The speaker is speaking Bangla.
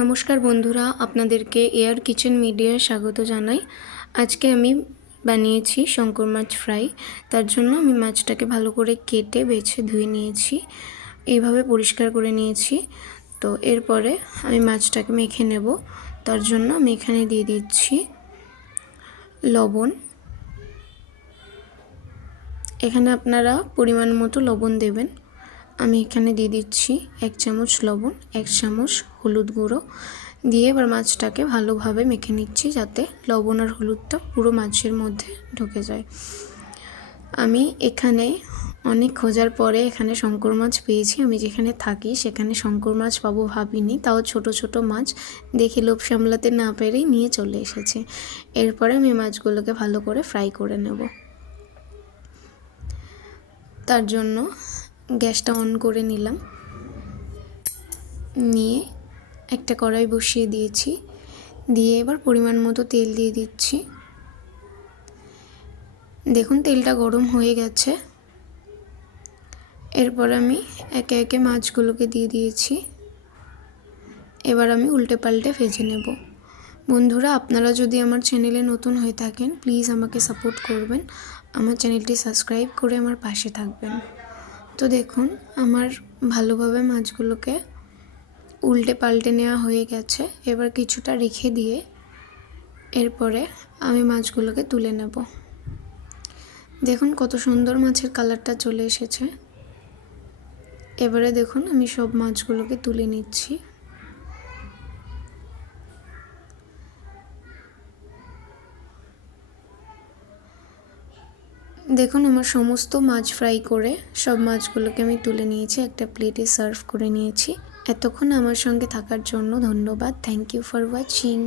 নমস্কার বন্ধুরা, আপনাদেরকে এয়ার কিচেন মিডিয়ায় স্বাগত জানাই। আজকে আমি বানিয়েছি শঙ্কর মাছ ফ্রাই। তার জন্য আমি মাছটাকে ভালো করে কেটে বেছে ধুয়ে নিয়েছি, এইভাবে পরিষ্কার করে নিয়েছি। তো এরপরে আমি মাছটাকে মেখে নেব। তার জন্য আমি এখানে দিয়ে দিচ্ছি লবণ। এখানে আপনারা পরিমাণ মতো লবণ দেবেন। আমি এখানে দিয়ে দিচ্ছি 1 চামচ লবণ, 1 চামচ হলুদ গুঁড়ো দিয়ে এবার মাছটাকে ভালোভাবে মেখে নিচ্ছি, যাতে লবণ আর হলুদটা পুরো মাছের মধ্যে ঢুকে যায়। আমি এখানে অনেক খোঁজার পরে এখানে শঙ্কর মাছ পেয়েছি। আমি যেখানে থাকি সেখানে শঙ্কর মাছ পাবো ভাবিনি, তাও ছোট ছোট মাছ দেখে লোভ সামলাতে না পেরেই নিয়ে চলে এসেছে। এরপরে আমি মাছগুলোকে ভালো করে ফ্রাই করে নেব। তার জন্য গ্যাসটা অন করে নিলাম, নিয়ে একটা কড়াই বসিয়ে দিয়েছি, দিয়ে এবার পরিমাণ মতো তেল দিয়ে দিচ্ছি। দেখুন তেলটা গরম হয়ে গেছে। এরপর আমি একে একে মাছগুলোকে দিয়ে দিয়েছি। এবার আমি উল্টে পাল্টে ভেজে নেব। বন্ধুরা, আপনারা যদি আমার চ্যানেলে নতুন হয়ে থাকেন প্লিজ আমাকে সাপোর্ট করবেন, আমার চ্যানেলটি সাবস্ক্রাইব করে আমার পাশে থাকবেন। তো দেখুন আমার ভালোভাবে মাছগুলোকে উল্টে পাল্টে নেওয়া হয়ে গেছে। এবার কিছুটা রেখে দিয়ে এরপরে আমি মাছগুলোকে তুলে নেব। দেখুন কত সুন্দর মাছের কালারটা চলে এসেছে। এবারে দেখুন আমি সব মাছগুলোকে তুলে নিচ্ছি। দেখুন আমার সমস্ত মাছ ফ্রাই করে সব মাছগুলোকে আমি তুলে নিয়েছি, একটা প্লেটে সার্ভ করে নিয়েছি। এতক্ষণ আমার সঙ্গে থাকার জন্য ধন্যবাদ। Thank you for watching.